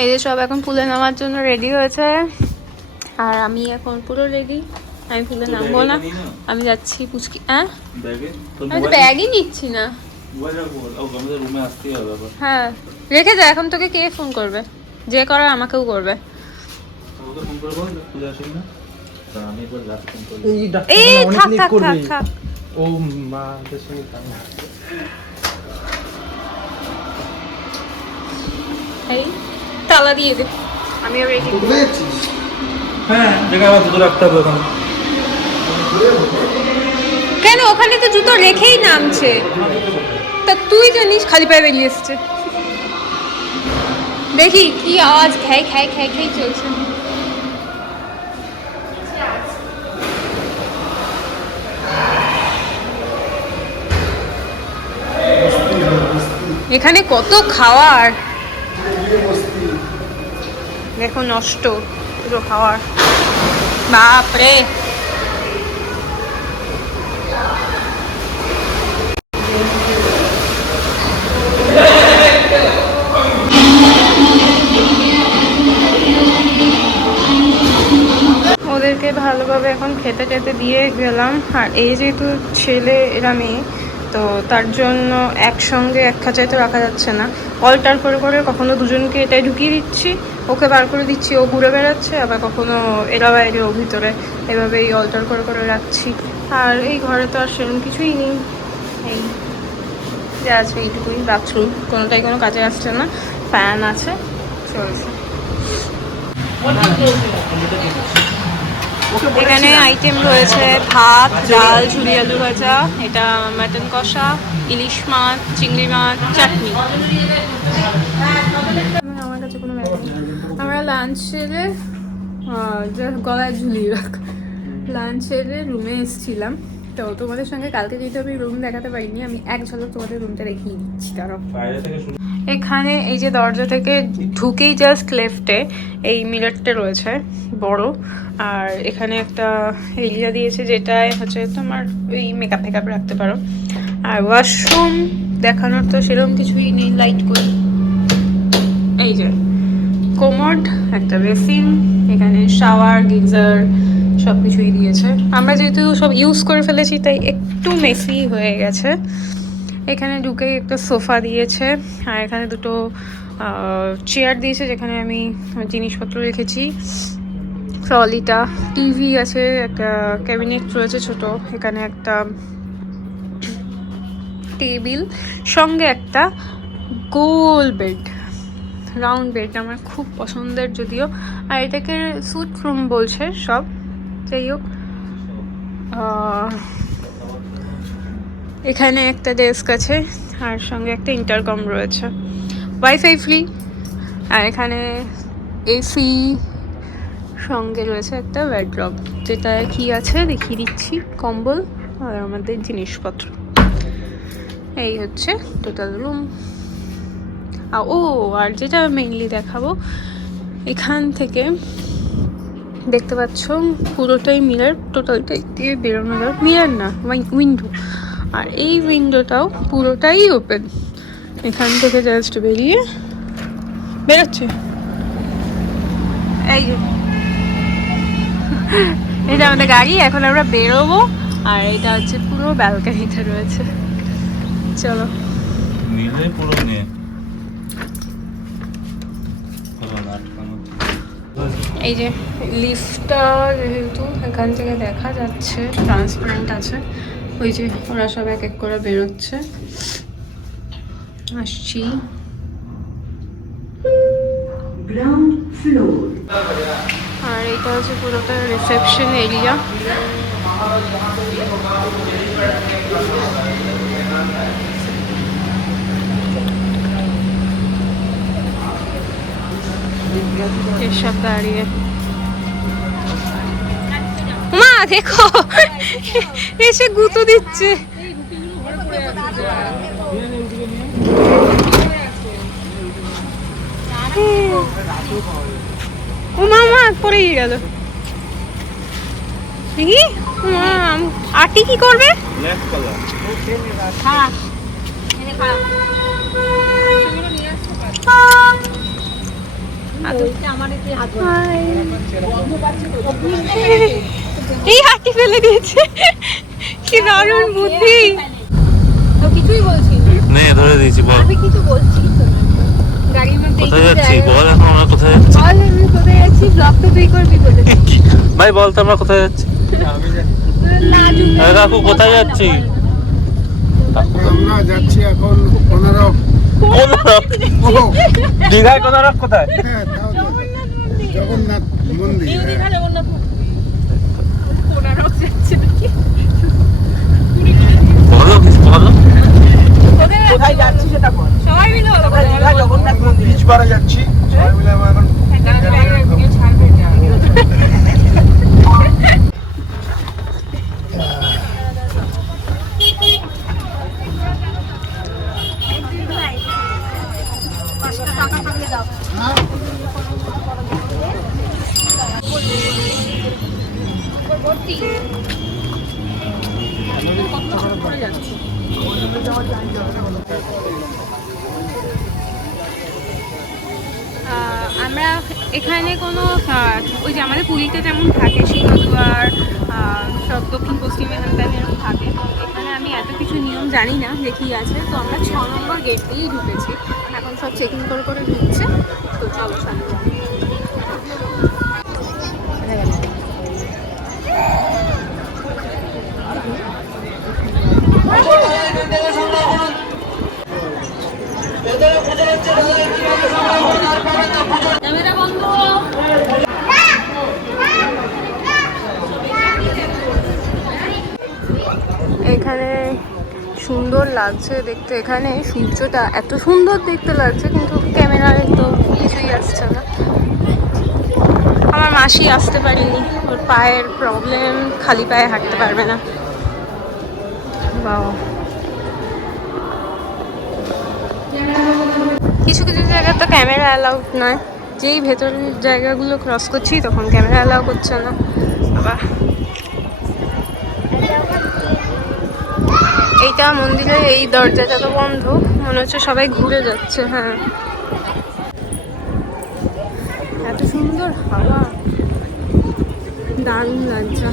এই যে সব এখন পুলে নামার জন্য রেডি হয়েছে, আর আমি এখন পুরো রেডি। আমি পুলে নামবো না, আমি যাচ্ছি পুচকি। হ্যাঁ, আমি তো ব্যাগই নিচ্ছি না। হ্যাঁ রেখে যা, এখন তোকে কে ফোন করবে? যে করার আমাকেও করবে। এই থাক থাক থাক থাক। ও মা এই তালা দিয়ে দে, আমিও রেডি। হ্যাঁ, জায়গা আবার জুতো রাখতে হবে ওখানে। কেন? ওখানে তো জুতো রেখেই নামছে। তা তুই জানিস খালি পায়ে বেরিয়ে এসছে। দেখি কি আওয়াজ, খাই খাই খাই খাই চলছে। এখানে কত খাওয়ার, দেখো নষ্ট পুরো খাওয়ার, বাপরে। ওদেরকে ভালোভাবে এখন খেতে টেতে দিয়ে গেলাম। আর এই যেহেতু ছেলে এরা মেয়ে, তো তার জন্য একসঙ্গে এক খাঁচায় তো রাখা যাচ্ছে না, অল্টার করে করে কখনো দুজনকে এটাই ঢুকিয়ে দিচ্ছি, ওকে বার করে দিচ্ছি, ও ঘুরে বেড়াচ্ছে, আবার কখনো এরা বাইরে ও ভিতরে, এভাবেই অল্টার করে করে রাখছি। আর এই ঘরে তো আর সেরকম কিছুই নেই, এই যে আছে এইটুকুই বাথরুম, কোনোটাই কোনো কাজে আসছে না, ফ্যান আছে, চলছে। এখানে আইটেম রয়েছে ভাত, ডাল, ঝুরি আলু ভাজা, এটা মাটন কষা, ইলিশ মাছ, চিংড়ি মাছ, চাটনি। আমার কাছে কোনো ব্যাপার নেই। আমরা লাঞ্চ সেরে গলায় ঝুলিয়ে রাখ, লাঞ্চ সেরে রুমে এসেছিলাম। তো তোমাদের সঙ্গে কালকে যেহেতু আমি রুম দেখাতে পারিনি, আমি এক ঝলক তোমাদের রুমটা দেখিয়ে দিচ্ছি। কারণ এখানে এই যে দরজা থেকে ঢুকেই জাস্ট লেফটে এই মিররটা রয়েছে বড়, আর এখানে একটা এরিয়া দিয়েছে যেটায় হচ্ছে তোমার ওই মেকআপ ফেকআপ রাখতে পারো। আর ওয়াশরুম দেখানোর তো সেরকম কিছুই নেই, লাইট করে এই যে কোমোড, একটা বেসিন, এখানে শাওয়ার, গিজার সব কিছুই দিয়েছে। আমরা যেহেতু সব ইউজ করে ফেলেছি তাই একটু মেসি হয়ে গেছে। এখানে ঢুকেই একটা সোফা দিয়েছে, আর এখানে দুটো চেয়ার দিয়েছে যেখানে আমি জিনিসপত্র রেখেছি। ট্রলিটা, টিভি আছে, একটা ক্যাবিনেট রয়েছে ছোট, এখানে একটা টেবিল, সঙ্গে একটা গোল বেড, রাউন্ড বেড আমার খুব পছন্দের যদিও, আর এটাকে স্যুট রুম বলছে সব, যাই হোক। এখানে একটা ডেস্ক আছে, আর সঙ্গে একটা ইন্টারকম রয়েছে, ওয়াইফাই ফ্রি। আর এখানে এসি, সঙ্গে রয়েছে একটা ওয়ার্ড্রব, যেটা কি আছে দেখিয়ে দিচ্ছি, কম্বল আর আমাদের জিনিসপত্র। এই হচ্ছে টোটাল রুম। আর যেটা মেইনলি দেখাবো, এখান থেকে দেখতে পাচ্ছ পুরোটাই মিরর, টোটালটাই দিয়ে বেরোনো যাবে, মিরর না উইন্ডো, আর এই উইন্ডোটাও পুরোটাই ওপেন, এখান থেকে জাস্ট বেরোচ্ছে। এই যে এটা আমাদের গাড়ি, এখন আমরা বেরোবো, আর এটা হচ্ছে পুরো ব্যালকনিতে রয়েছে। চলো এই যে লিফটটা যেহেতু এখান থেকে দেখা যাচ্ছে, ট্রান্সপারেন্ট আছে, ওই যে ওরা সব এক এক করে বেরোচ্ছে। আসছি গ্রাউন্ড ফ্লোর, আর এটা হচ্ছে পুরোটা রিসেপশন এরিয়া। এসব দাঁড়িয়ে মা দেখো এসে গুঁতো দিচ্ছে। ও মামা পড়েই গেল দেখি। আটি কি করবে? এই হাঁটি ফেলে দিয়েছে, কি দারুণ বুদ্ধি। তো কিছুই বলছি না, নে ধরে দিয়েছি, বল আমি কিছু বলছি তো না। গাড়ির মধ্যে কোথায় যাচ্ছি বল, এখন আমরা কোথায় যাচ্ছি? বল আমি কোথায় যাচ্ছি, ব্লগ তো তুই করবি বলে। ভাই বল তো আমরা কোথায় যাচ্ছি? আরে কাকু কোথায় যাচ্ছি? আমরা যাচ্ছি এখন 15 দীঘায় কোনারক কোথায়? হ্যাঁ, তাও তো। জগন্নাথ মন্দির হ্যাঁ। বলো কিছু বলো। কোথায় যাচ্ছি সেটা বল। সবাই মিলে বলো। আমরা দীঘা জগন্নাথ মন্দির। বিচ পাড়ে যাচ্ছি সবাই মিলে। আমরা এখন আমরা এখানে কোনো ওই যে আমাদের পুরীতে যেমন থাকে সিংহদুয়ার, সব দক্ষিণ পশ্চিম এখানে এরকম থাকে, তো এখানে আমি এত কিছু নিয়ম জানি না যে কী আছে। তো আমরা 6 নম্বর গেট দিয়েই ঢুকেছি, এখন সব চেকিং করে করে ঢুকছে। তো চলো সামনে যাই। ক্যামেরা বন্ধ। এখানে সুন্দর লাগছে দেখতে, এখানে সূর্যটা এত সুন্দর দেখতে লাগছে, কিন্তু ক্যামেরায় তো কিছুই আসছে না। আমার মাসি আসতে পারেনি, ওর পায়ের প্রবলেম, খালি পায়ে হাঁটতে পারবে না। বাবা, কিছু কিছু জায়গায় তো ক্যামেরা অ্যালাউড নয়, যেই ভেতরের জায়গাগুলো ক্রস করছি তখন ক্যামেরা অ্যালাউ করছে না। আবার এইটা মন্দিরের এই দরজাটা তো বন্ধ, মনে হচ্ছে সবাই ঘুরে যাচ্ছে। হ্যাঁ, এত সুন্দর হাওয়া, দারুণ লাগছে।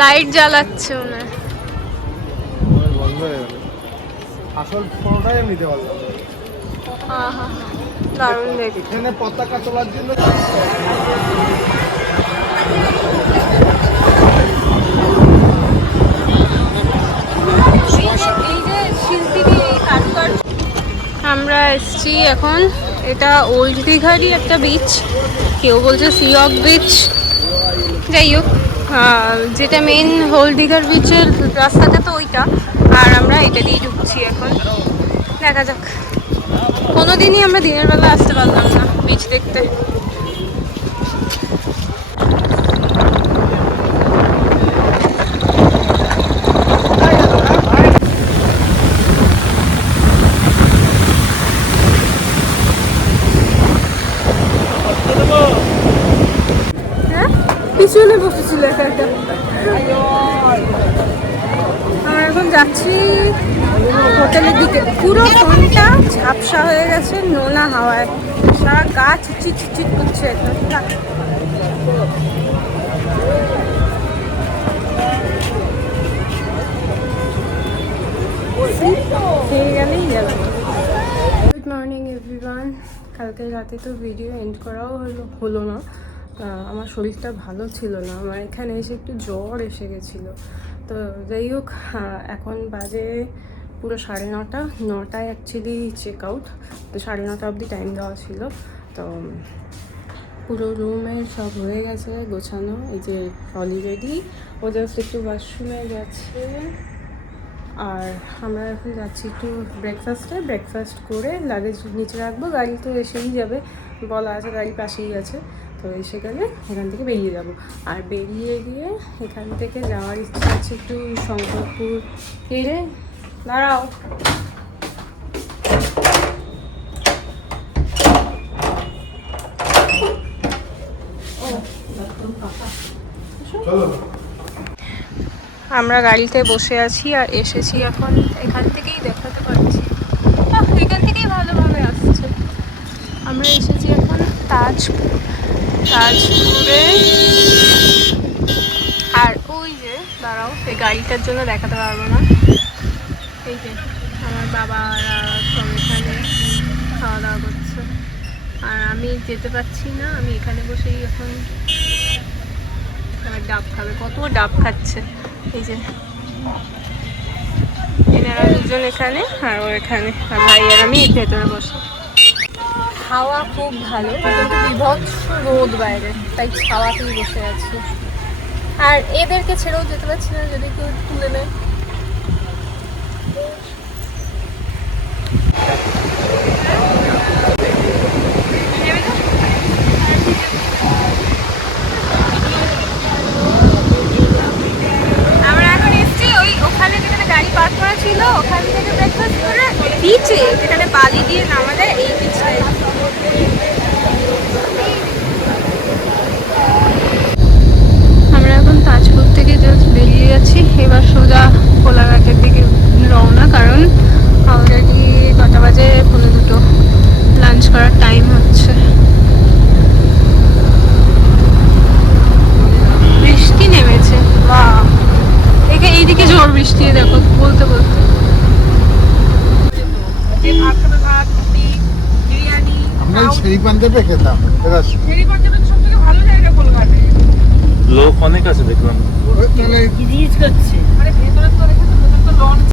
লাইট জ্বালাচ্ছে ওনার। বন্ধ হয়ে গেল, আসল ফটোটাই আমি নিতে পারলাম। আহা, দারুণ দেখতে। এখানে পতাকা তোলার জন্য আমরা এসছি এখন, এটা ওল্ড দীঘারই একটা বিচ, কেউ বলছে সি অফ বিচ, যাই হোক যেটা মেন ওল্ড দীঘার বিচের রাস্তাটা তো ওইটা, আর আমরা এটা দিয়ে ঢুকছি এখন। দেখা যাক, কোনোদিনই আমরা দিনের বেলা আসতে পারলাম না বিচ দেখতে। পিছনে বসেছিল একটা। আমরা এখন যাচ্ছি হোটেলের দিকে, পুরো ফোনটা ঝাপসা হয়ে গেছে নোনা হাওয়ায়, সারা গা চিটচিট চিটচিট করছে একদম। খেয়ে গেলেই গেল। Good morning everyone. কালকে রাতে তো ভিডিও এন্ড করাও হলো না, আমার শরীরটা ভালো ছিল না, আমার এখানে এসে একটু জ্বর এসে গেছিলো। তো যাই হোক, এখন বাজে পুরো 9:30, 9টায় অ্যাকচুয়ালি চেক আউট, তো 9:30 অবধি টাইম দেওয়া ছিল। তো পুরো রুমের সব হয়ে গেছে গোছানো, এই যে অলরেডি ও জাস্ট একটু ওয়াশরুমে গেছে। আর আমরা এখন যাচ্ছি একটু ব্রেকফাস্ট করে লাগেজ নিচে রাখবো, গাড়ি তো এসেই যাবে, বলা আছে গাড়ি পাশেই আছে, তো এসে গেলে এখান থেকে বেরিয়ে যাব। আর বেরিয়ে গিয়ে এখান থেকে যাওয়ার ইচ্ছা আছে একটু শঙ্করপুর। এরে দাঁড়াও, আমরা গাড়িতে বসে আছি আর এসেছি এখন, এখান থেকেই দেখাতে পারছি, এখান থেকেই ভালোভাবে আসছে। আমরা এসেছি এখন তাজপুরে। আর ওই যে দাঁড়াও, এই গাড়িটার জন্য দেখাতে পারবো না। এই যে আমার বাবারা সব এখানে খাওয়া দাওয়া করছে, আর আমি যেতে পারছি না, আমি এখানে বসেই এখন ডাব খাবে। কত ডাব খাচ্ছে, এই যে এনারা দুজন এখানে আর ও এখানে, আর ভাই আর আমি ভেতরে বসে। হাওয়া খুব ভালো, কিন্তু বিভৎস রোদ বাইরে, তাই ছাওয়াতেই বসে আছি। আর এদেরকে ছেড়েও যেতে পারছি না, যদি কেউ তুলে নেয়। আমরা এখন এসেছি ওখানে যেখানে গাড়ি পার্ক করা ছিল, ওখান থেকে ব্রেকফাস্ট করে বিচে, যেখানে বালি দিয়ে নামা যায়, এই বিচটায়। আমরা এখন তাজপুর থেকে জাস্ট বেরিয়ে যাচ্ছি, এবার সোজা কোলাঘাটের দিকে রওনা, কারণ অলরেডি কটা বাজে, 2:45, লাঞ্চ করার টাইম হচ্ছে। বৃষ্টি নেমেছে, বাহ, এইদিকে জোর বৃষ্টি, দেখো বলতে বলতে। আমরা সেই পাঞ্জাবে খেতাম, লোক অনেক আছে দেখলাম। তাহলে করছে।